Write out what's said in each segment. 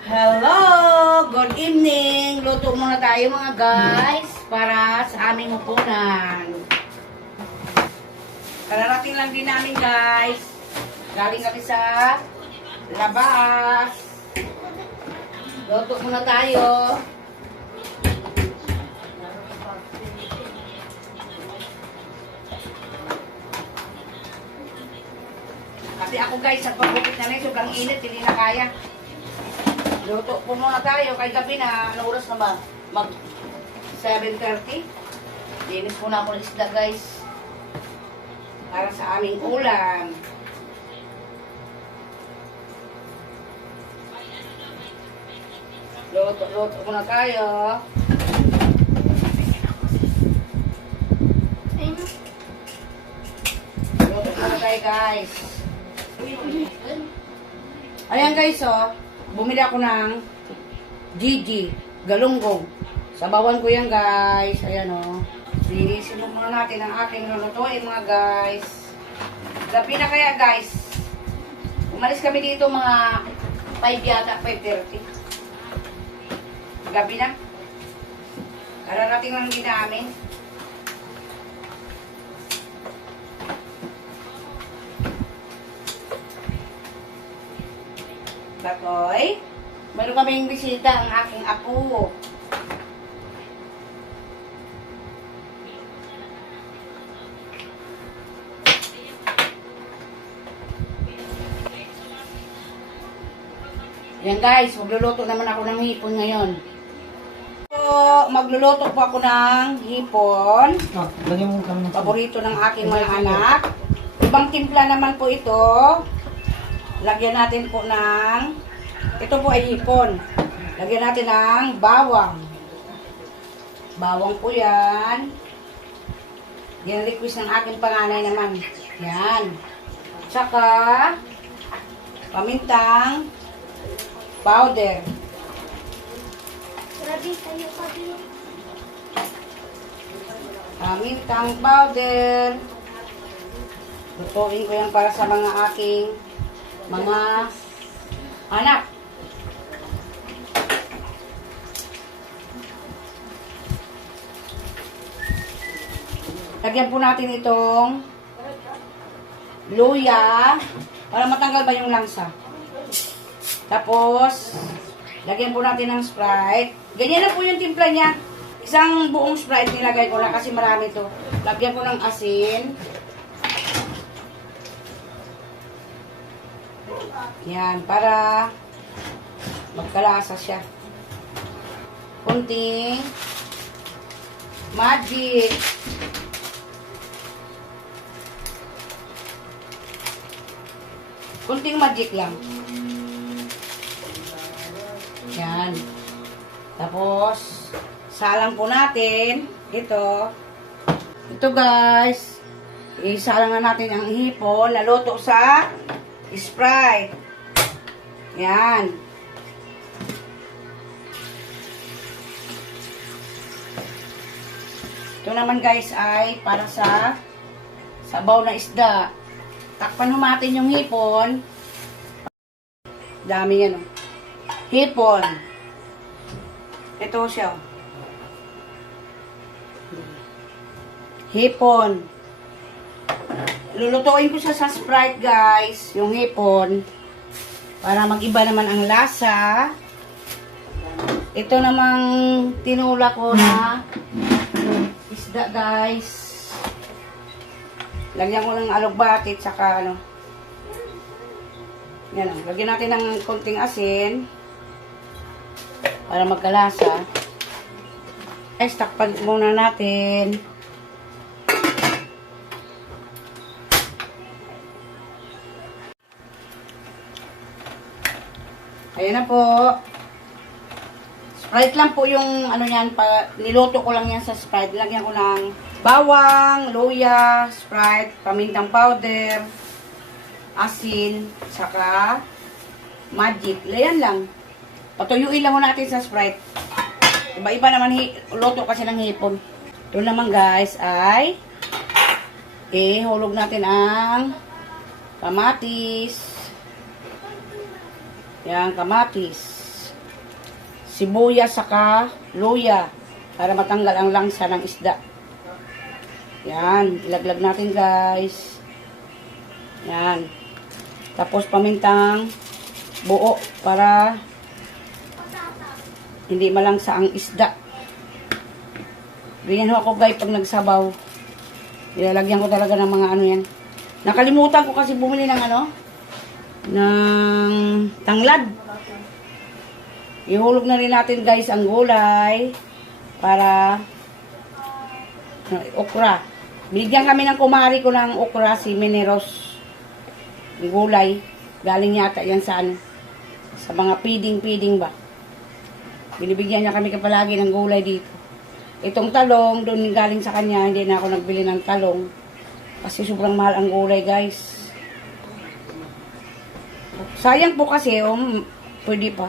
Hello! Good evening! Luto muna tayo mga guys para sa aming hupunan. Kararating lang din namin guys. Galing kami sa labas. Luto muna tayo. Kasi ako guys, sa pagbukit na lang, sobrang init, hindi na kaya. Luto po muna tayo. Kahit gabi na, ano oras na ba? Mag 7.30. Linis muna ako ng isda guys. Para sa aming ulam. Luto, luto muna tayo. Luto muna tayo guys. Ayan guys, oh. Bumili ako ng Gigi, galunggong. Sabawan ko yan guys. Ayan oh. Linisin mo muna natin ang aking lulutuin mga guys. Gabi na kaya guys. Umalis kami dito mga 5 yata, 5.30. Gabi na. Kararating lang din namin. Bakoy, meron kaming bisita ang aking apo. Yan guys, magluluto naman ako ng hipon ngayon. So, magluluto po ako ng hipon. Ah, lagyan mo kami ng Paborito ng aking mga anak. Ibang timpla naman po ito. Lagyan natin po ng, ito po ay hipon. Lagyan natin ng bawang. Bawang po yan. Yan request ng aking panganay naman. Yan. Tsaka, pamintang powder. Grabe kayo kami. Pamintang powder. Lutuin ko yan para sa mga aking mga anak. Lagyan po natin itong luya para matanggal ba yung langsa. Tapos, lagyan po natin ng Sprite. Ganyan na po yung timpla niya. Isang buong Sprite nilagay ko na kasi marami to. Lagyan ko ng asin. Yan, para magkalasa siya. Kunting magic. Kunting magic lang. Yan. Tapos, salang po natin. Ito. Ito guys. Isalang na natin ang hipon. Naluto sa Sprite. Yan. Ito naman guys ay para sa sabaw na isda. Takpan natin yung hipon. Dami yan oh. Hipon. Ito siya. oh. Hipon. Lulutuin ko siya sa Sprite, guys. Yung hipon. Para mag-iba naman ang lasa. Ito namang tinula ko na isda, guys. Lagyan ko ng alugbatit, saka ano. Yan, oh. lagyan natin ng konting asin. Para magkalasa. Guys, takpan muna natin. Ayan na po. Sprite lang po yung ano yan, pa, niluto ko lang yan sa Sprite. Lagyan ko ng bawang, luya, Sprite, pamintang powder, asin, saka magic. Layan lang. Patuyuin lang natin sa Sprite. Iba-iba naman luto kasi ng hipon. Ito naman guys ay ihulog natin ang kamatis. Yan, kamatis. sibuyas, saka luya para matanggal ang langsa ng isda. Yan, ilaglag natin guys. Yan. Tapos pamintang buo para hindi malangsa ang isda. Ganyan ako guys pag nagsabaw. Ilalagyan ko talaga ng mga ano yan. Nakalimutan ko kasi bumili ng ano, ng tanglad. Ihulog na rin natin guys ang gulay para uh, okra. Binigyan kami ng kumari ko ng okra si Mineros. Ang gulay. Galing yata yan sa ano, sa mga piding-piding ba. Binibigyan niya kami kapalagi ng gulay dito. Itong talong, doon galing sa kanya, hindi na ako nagbili ng talong. Kasi sobrang mahal ang gulay, guys. Sayang po kasi, um, pwede pa.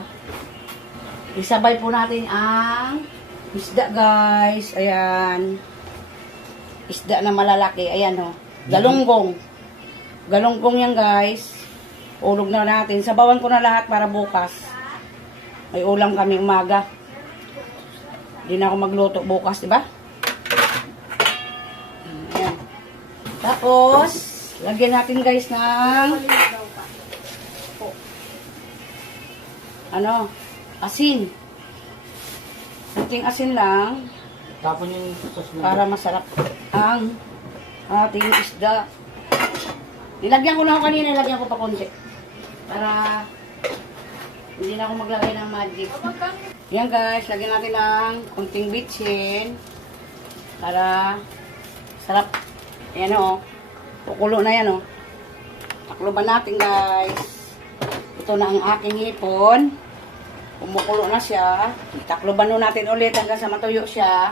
Isabay po natin ang isda, guys. Ayan. Isda na malalaki. Ayan, oh. Galunggong. Galunggong yan, guys. Ulog na natin. Sabawan ko na lahat para bukas. May ulam kami umaga. Hindi na ako magluto bukas, di ba? Tapos, lagyan natin guys ng ano, asin. Kunting asin lang Tapon yung sauce mo. para masarap ang ating isda. Nilagyan ko na ako kanina, nilagyan ko pa konti. Para hindi na ako maglagay ng magic. Yan guys, lagyan natin ng kunting bitchin. Para sarap. Ayan o. Pukulo na yan o. Takloban natin guys. Ito na ang aking hipon. Kumukulo na siya. Takloban nun natin ulit hanggang sa matuyo siya.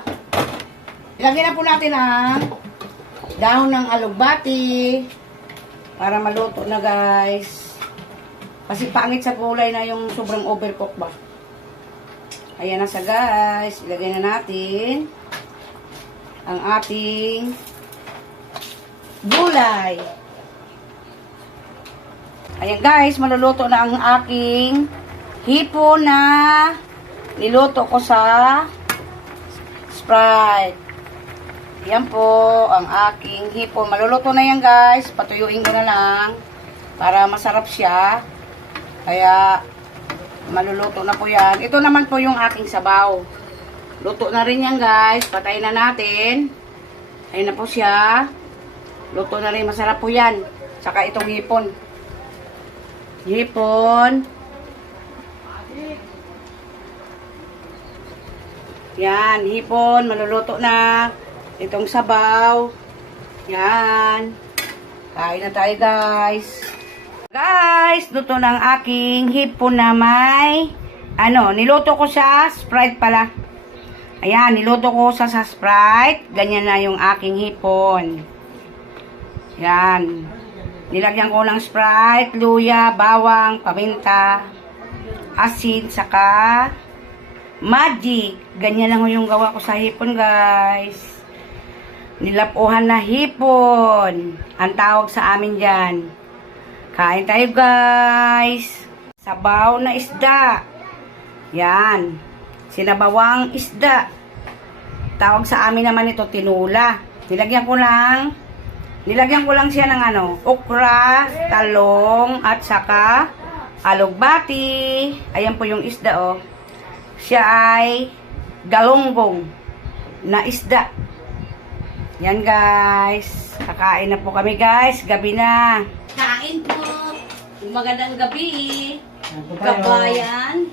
Ilagyan na po natin ang dahon ng alugbati para maluto na guys. Kasi pangit sa kulay na yung sobrang overcook ba. Ayan na siya guys. Ilagay na natin ang ating gulay. Ayan guys, maluluto na ang aking hipo na niluto ko sa Sprite. Yan po ang aking hipon. Maluluto na yan guys. Patuyuin ko na lang para masarap siya. Kaya maluluto na po yan. Ito naman po yung aking sabaw. Luto na rin yan guys. Patayin na natin. Ayun na po siya. Luto na rin. Masarap po yan. Saka itong hipon. Hipon. Yan, hipon, maluluto na. Itong sabaw. Yan. Kain na tayo, guys. Guys, luto ng aking hipon na may, ano, niluto ko sa Sprite pala. Ayan, niluto ko sa, sa Sprite. Ganyan na yung aking hipon. Yan. Nilagyan ko ng Sprite, luya, bawang, paminta, asin, saka magic. Ganyan lang yung gawa ko sa hipon, guys. Nilapuhan na hipon. Ang tawag sa amin dyan. Kain tayo, guys. Sabaw na isda. Yan. Sinabawang isda. Tawag sa amin naman ito, tinula. Nilagyan ko lang, nilagyan ko lang siya ng ano, okra, talong, at saka alugbati. Ayan po yung isda, oh. Siya ay galunggong na isda. Yan guys. Kakain na po kami guys. Gabi na. Kain po. Magandang gabi. Kabayan.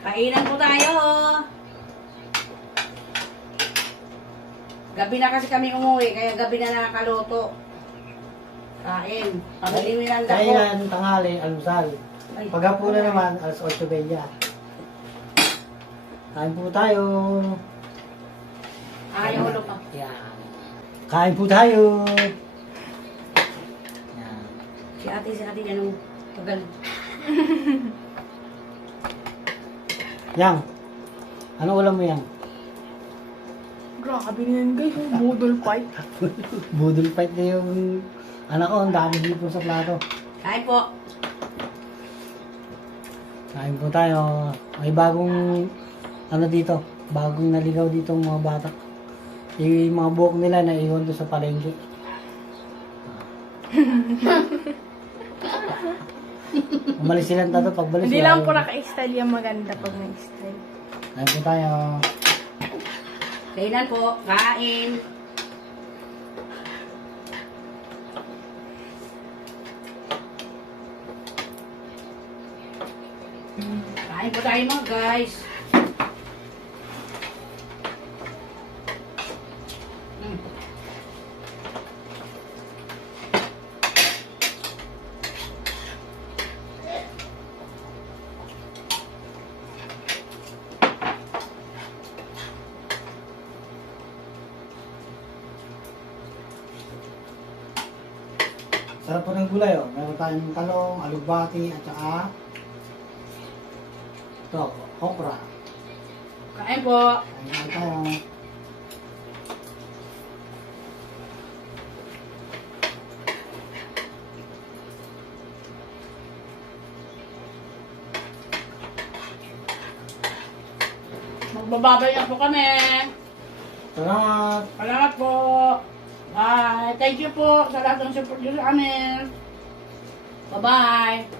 Kainan po tayo. Gabi na kasi kami umuwi, kaya gabi na nakakaluto. Kain. Pamili ng dako. Kainan, tanghali, almusal. Ay. Paghapunan naman, alas 8.30. Kain po tayo. Ayaw ulo pa. Yan. Kain po tayo. Yan. Si ate, si ate, ganun. Tagal. Yang. Ano ulam mo yang? Grabe na yan guys, yung budol fight. Budol fight na yung anak ko, ang dami hipon sa plato. Kain po. Kain po tayo. May bagong ano dito, bagong naligaw dito ang mga bata. Yung mga buhok nila na iwan doon sa palengke. Umalis silang tato pagbalik. Hindi lang po naka-style yung maganda pag nag-style. Kain po tayo. Kainan po, kain. Kain po tayo mga guys. Mm. Sarap po ng gulay oh. Meron tayong talong, alugbati, at saka ito, okra. Kain po. Kain po tayo. Magbababay po kami. Salamat! Salamat po. Bye. Thank you po sa lahat ng support nyo sa amin. Bye-bye.